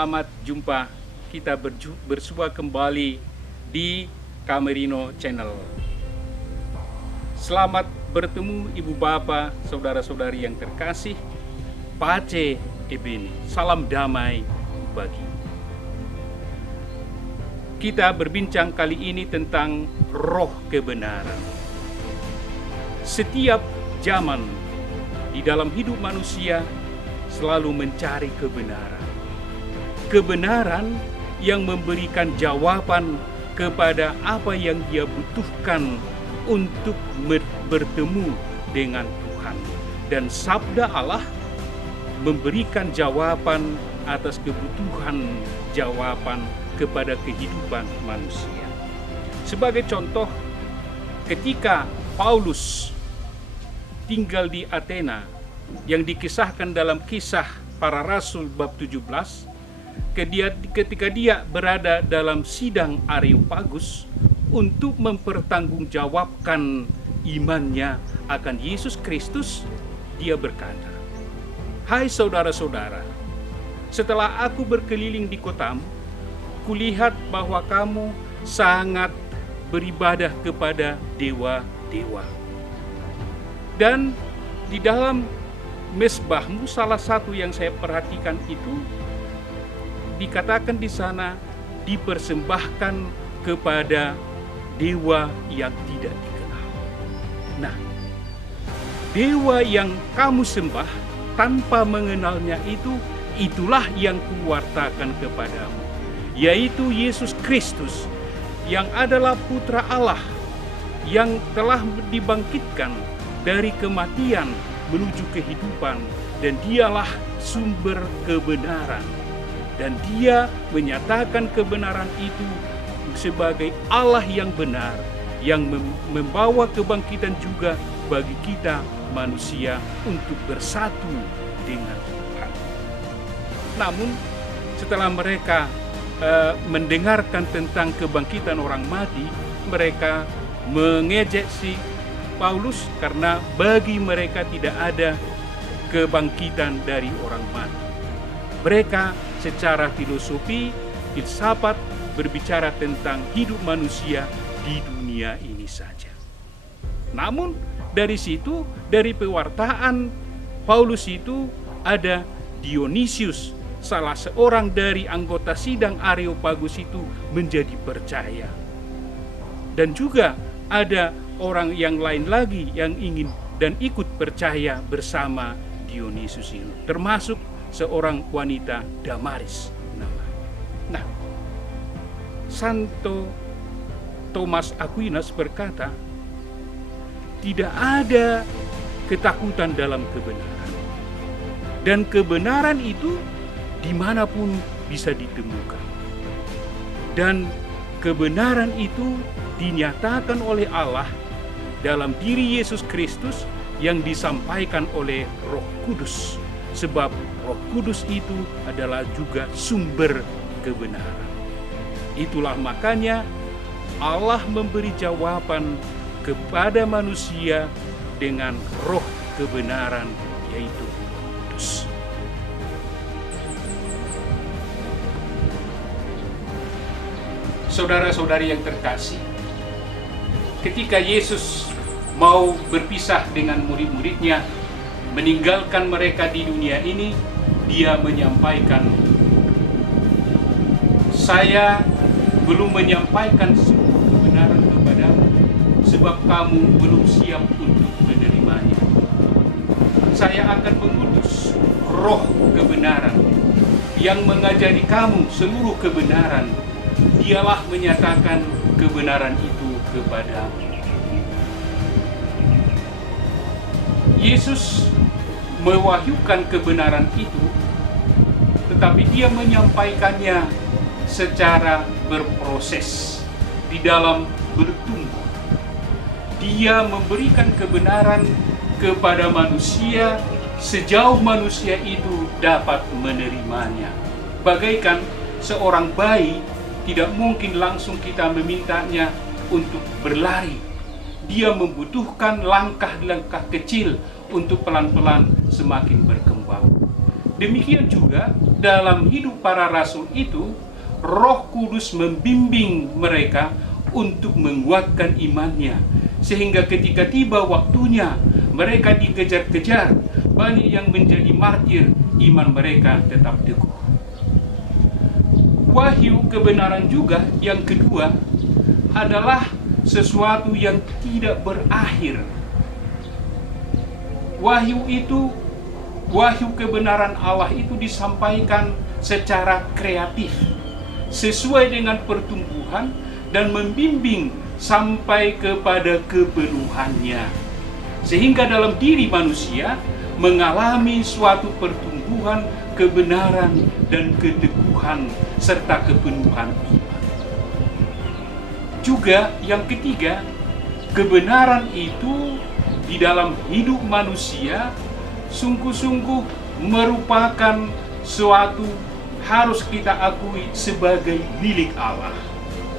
selamat jumpa. Kita bersua kembali di Camerino Channel. Selamat bertemu Ibu Bapak, saudara-saudari yang terkasih. Pace e bene, salam damai bagi. Kita berbincang kali ini tentang roh kebenaran. Setiap zaman di dalam hidup manusia selalu mencari kebenaran. Kebenaran yang memberikan jawaban kepada apa yang dia butuhkan untuk bertemu dengan Tuhan. Dan sabda Allah memberikan jawaban atas kebutuhan jawaban kepada kehidupan manusia. Sebagai contoh, ketika Paulus tinggal di Athena yang dikisahkan dalam Kisah Para Rasul bab 17, ketika dia berada dalam sidang Areopagus untuk mempertanggungjawabkan imannya akan Yesus Kristus, dia berkata, "Hai saudara-saudara, setelah aku berkeliling di kotamu, kulihat bahwa kamu sangat beribadah kepada dewa-dewa. Dan di dalam mesbahmu, salah satu yang saya perhatikan itu dikatakan di sana dipersembahkan kepada dewa yang tidak dikenal." Nah, dewa yang kamu sembah tanpa mengenalnya itulah yang kuwartakan kepadamu, yaitu Yesus Kristus yang adalah Putra Allah yang telah dibangkitkan dari kematian menuju kehidupan, dan dialah sumber kebenaran. Dan dia menyatakan kebenaran itu sebagai Allah yang benar, yang membawa kebangkitan juga bagi kita manusia untuk bersatu dengan Tuhan. Namun setelah mereka mendengarkan tentang kebangkitan orang mati, mereka mengejek si Paulus karena bagi mereka tidak ada kebangkitan dari orang mati. Mereka secara filosofi, filsafat berbicara tentang hidup manusia di dunia ini saja. Namun dari situ, dari pewartaan Paulus itu, ada Dionysius, salah seorang dari anggota sidang Areopagus itu, menjadi percaya. Dan juga ada orang yang lain lagi yang ingin dan ikut percaya bersama Dionysius itu, termasuk seorang wanita Damaris namanya. Nah, Santo Thomas Aquinas berkata, tidak ada ketakutan dalam kebenaran, dan kebenaran itu dimanapun bisa ditemukan, dan kebenaran itu dinyatakan oleh Allah dalam diri Yesus Kristus yang disampaikan oleh Roh Kudus, sebab Roh Kudus itu adalah juga sumber kebenaran. Itulah makanya Allah memberi jawaban kepada manusia dengan roh kebenaran, yaitu Roh Kudus. Saudara-saudari yang terkasih, ketika Yesus mau berpisah dengan murid-muridnya, meninggalkan mereka di dunia ini, dia menyampaikan, "Saya belum menyampaikan seluruh kebenaran kepadamu, sebab kamu belum siap untuk menerimanya. Saya akan mengutus roh kebenaran yang mengajari kamu seluruh kebenaran. Dialah menyatakan kebenaran itu kepadamu." Yesus mewahyukan kebenaran itu, tetapi dia menyampaikannya secara berproses di dalam bertumbuh. Dia memberikan kebenaran kepada manusia sejauh manusia itu dapat menerimanya. Bagaikan seorang bayi, tidak mungkin langsung kita memintanya untuk berlari. Dia membutuhkan langkah-langkah kecil untuk pelan-pelan semakin berkembang. Demikian juga dalam hidup para rasul itu, Roh Kudus membimbing mereka untuk menguatkan imannya, sehingga ketika tiba waktunya mereka dikejar-kejar, banyak yang menjadi martir, iman mereka tetap teguh. Wahyu kebenaran juga yang kedua adalah sesuatu yang tidak berakhir. Wahyu kebenaran Allah itu disampaikan secara kreatif, sesuai dengan pertumbuhan dan membimbing sampai kepada kepenuhannya. Sehingga dalam diri manusia mengalami suatu pertumbuhan kebenaran dan keteguhan serta kepenuhan iman. Juga yang ketiga, kebenaran itu di dalam hidup manusia sungguh-sungguh merupakan suatu harus kita akui sebagai milik Allah.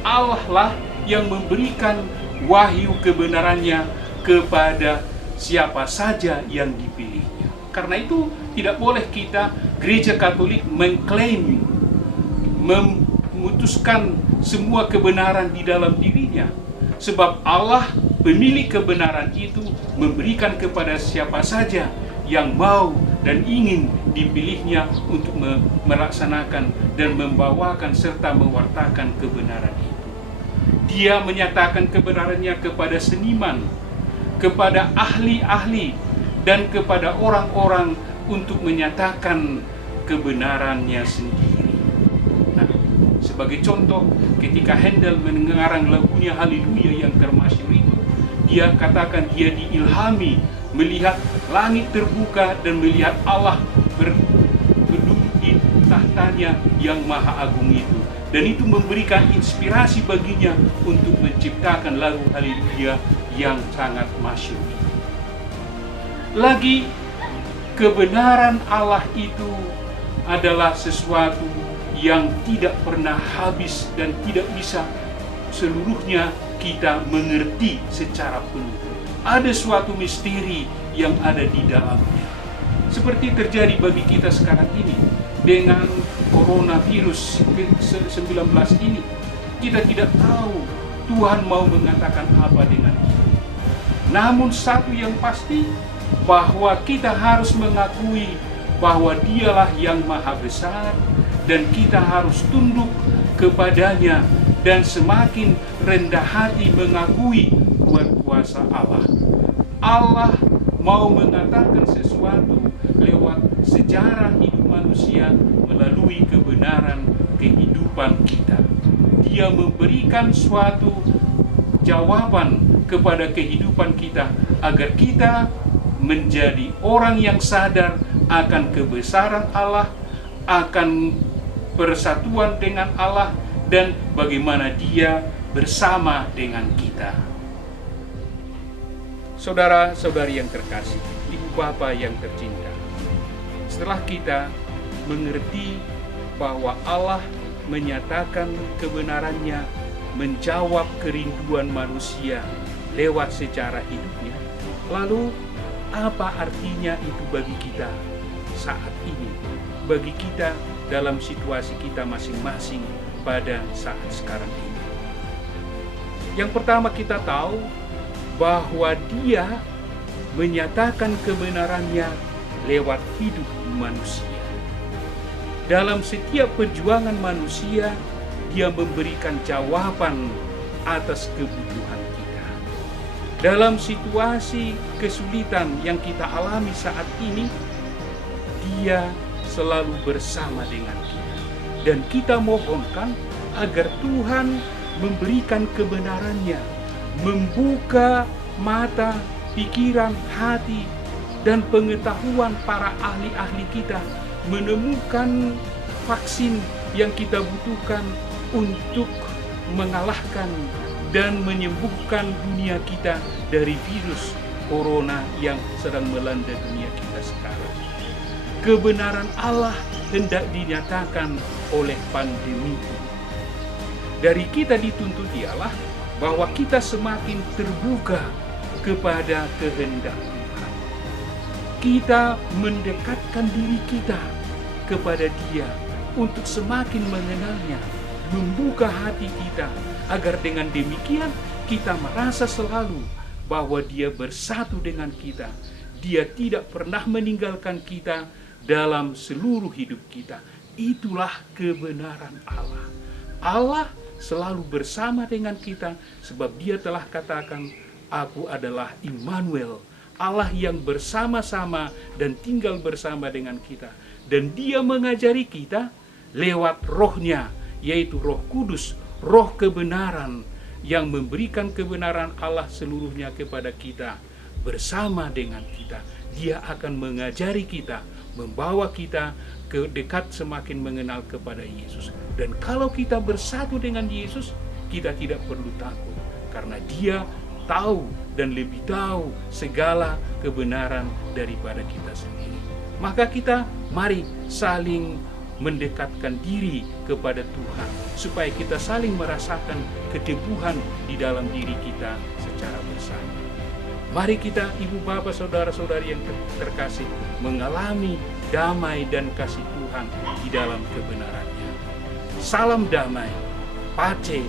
Allah lah yang memberikan wahyu kebenarannya kepada siapa saja yang dipilihnya. Karena itu tidak boleh kita Gereja Katolik mengklaim, memutuskan semua kebenaran di dalam dirinya. Sebab Allah pemilik kebenaran itu memberikan kepada siapa saja yang mau dan ingin dipilihnya untuk melaksanakan dan membawakan serta mewartakan kebenaran itu. Dia menyatakan kebenarannya kepada seniman, kepada ahli-ahli, dan kepada orang-orang untuk menyatakan kebenarannya sendiri. Nah, sebagai contoh, ketika Handel mengarang lagunya Haleluya yang termasyhur itu, dia katakan dia diilhami melihat langit terbuka dan melihat Allah berduduk di tahtanya yang maha agung itu. Dan itu memberikan inspirasi baginya untuk menciptakan lagu Haleluya yang sangat masyhur. Lagi, kebenaran Allah itu adalah sesuatu yang tidak pernah habis dan tidak bisa seluruhnya kita mengerti secara penuh. Ada suatu misteri yang ada di dalamnya. Seperti terjadi bagi kita sekarang ini dengan coronavirus 19 ini. Kita tidak tahu Tuhan mau mengatakan apa dengan itu. Namun satu yang pasti, bahwa kita harus mengakui bahwa Dialah yang maha besar dan kita harus tunduk kepadanya dan semakin rendah hati mengakui kuasa Allah. Allah mau mengatakan sesuatu lewat sejarah hidup manusia melalui kebenaran kehidupan kita. Dia memberikan suatu jawaban kepada kehidupan kita agar kita menjadi orang yang sadar akan kebesaran Allah, akan persatuan dengan Allah, dan bagaimana Dia bersama dengan kita. Saudara-saudari yang terkasih, ibu bapa yang tercinta, setelah kita mengerti bahwa Allah menyatakan kebenarannya, menjawab kerinduan manusia lewat sejarah hidupnya, lalu apa artinya itu bagi kita saat ini, bagi kita dalam situasi kita masing-masing pada saat sekarang ini? Yang pertama, kita tahu bahwa Dia menyatakan kebenarannya lewat hidup manusia. Dalam setiap perjuangan manusia, Dia memberikan jawaban atas kebutuhan kita. Dalam situasi kesulitan yang kita alami saat ini, Dia selalu bersama dengan kita. Dan kita mohonkan agar Tuhan memberikan kebenarannya, membuka mata, pikiran, hati, dan pengetahuan para ahli-ahli kita, menemukan vaksin yang kita butuhkan untuk mengalahkan dan menyembuhkan dunia kita dari virus corona yang sedang melanda dunia kita sekarang. Kebenaran Allah hendak dinyatakan oleh pandemi ini. Dari kita dituntut ialah bahwa kita semakin terbuka kepada kehendak Tuhan. Kita mendekatkan diri kita kepada Dia untuk semakin mengenalnya, membuka hati kita, agar dengan demikian kita merasa selalu bahwa Dia bersatu dengan kita. Dia tidak pernah meninggalkan kita dalam seluruh hidup kita. Itulah kebenaran Allah. Allah selalu bersama dengan kita sebab Dia telah katakan, "Aku adalah Immanuel," Allah yang bersama-sama dan tinggal bersama dengan kita. Dan Dia mengajari kita lewat Roh-Nya, yaitu Roh Kudus, Roh kebenaran yang memberikan kebenaran Allah seluruhnya kepada kita. Bersama dengan kita, Dia akan mengajari kita, membawa kita ke dekat semakin mengenal kepada Yesus. Dan kalau kita bersatu dengan Yesus, kita tidak perlu takut, karena Dia tahu dan lebih tahu segala kebenaran daripada kita sendiri. Maka kita mari saling mendekatkan diri kepada Tuhan, supaya kita saling merasakan keteguhan di dalam diri kita secara bersama. Mari kita, ibu bapak, saudara-saudari yang terkasih, mengalami damai dan kasih Tuhan di dalam kebenarannya. Salam damai, Pace.